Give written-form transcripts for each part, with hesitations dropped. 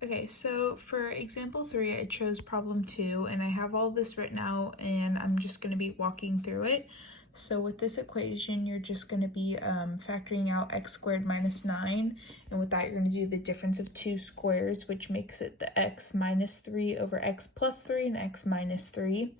Okay, so for example 3, I chose problem 2, and I have all this written out, and I'm just going to be walking through it. So with this equation, you're just going to be factoring out x squared minus 9, and with that, you're going to do the difference of two squares, which makes it the x minus 3 over x plus 3 and x minus 3.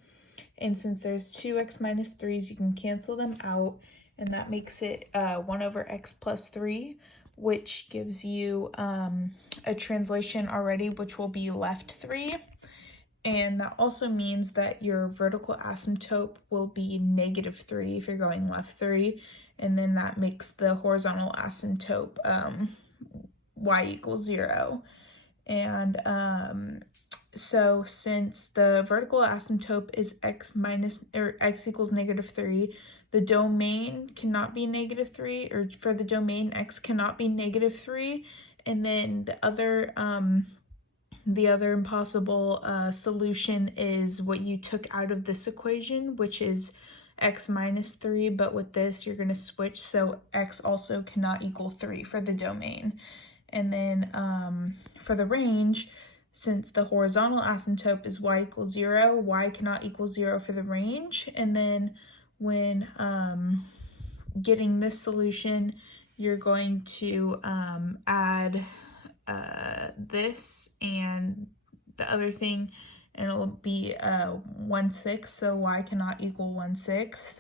And since there's two x minus 3's, you can cancel them out, and that makes it 1 over x plus 3, which gives you a translation already, which will be left 3. And that also means that your vertical asymptote will be negative 3 if you're going left 3. And then that makes the horizontal asymptote y equals 0. And so since the vertical asymptote is x equals negative 3, the domain cannot be negative 3, or for the domain x cannot be negative 3, and then the other impossible solution is what you took out of this equation, which is x minus 3, but with this you're going to switch, so x also cannot equal 3 for the domain. And then for the range, since the horizontal asymptote is y equals 0, y cannot equal 0 for the range. And then when getting this solution, you're going to add this and the other thing, and it'll be 1/6, so y cannot equal 1/6.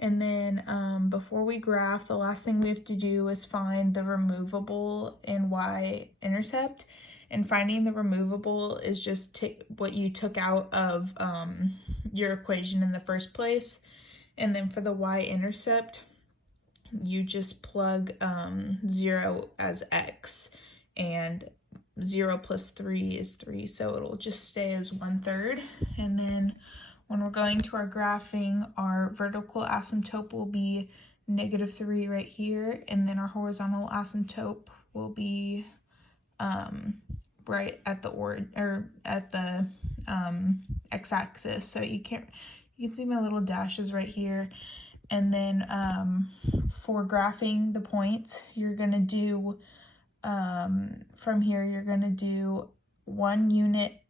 And then before we graph, the last thing we have to do is find the removable in y-intercept. And finding the removable is just what you took out of your equation in the first place. And then for the y-intercept, you just plug 0 as x, and 0 plus 3 is 3, so it'll just stay as 1/3. And then when we're going to our graphing, our vertical asymptote will be negative 3 right here, and then our horizontal asymptote will be right at the x-axis. So you can see my little dashes right here. And then for graphing the points, you're gonna do from here, you're gonna do 1 unit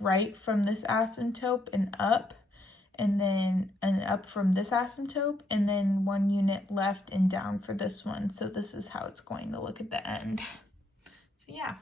right from this asymptote and up, and then up from this asymptote, and then 1 unit left and down for this one. So this is how it's going to look at the end. So yeah.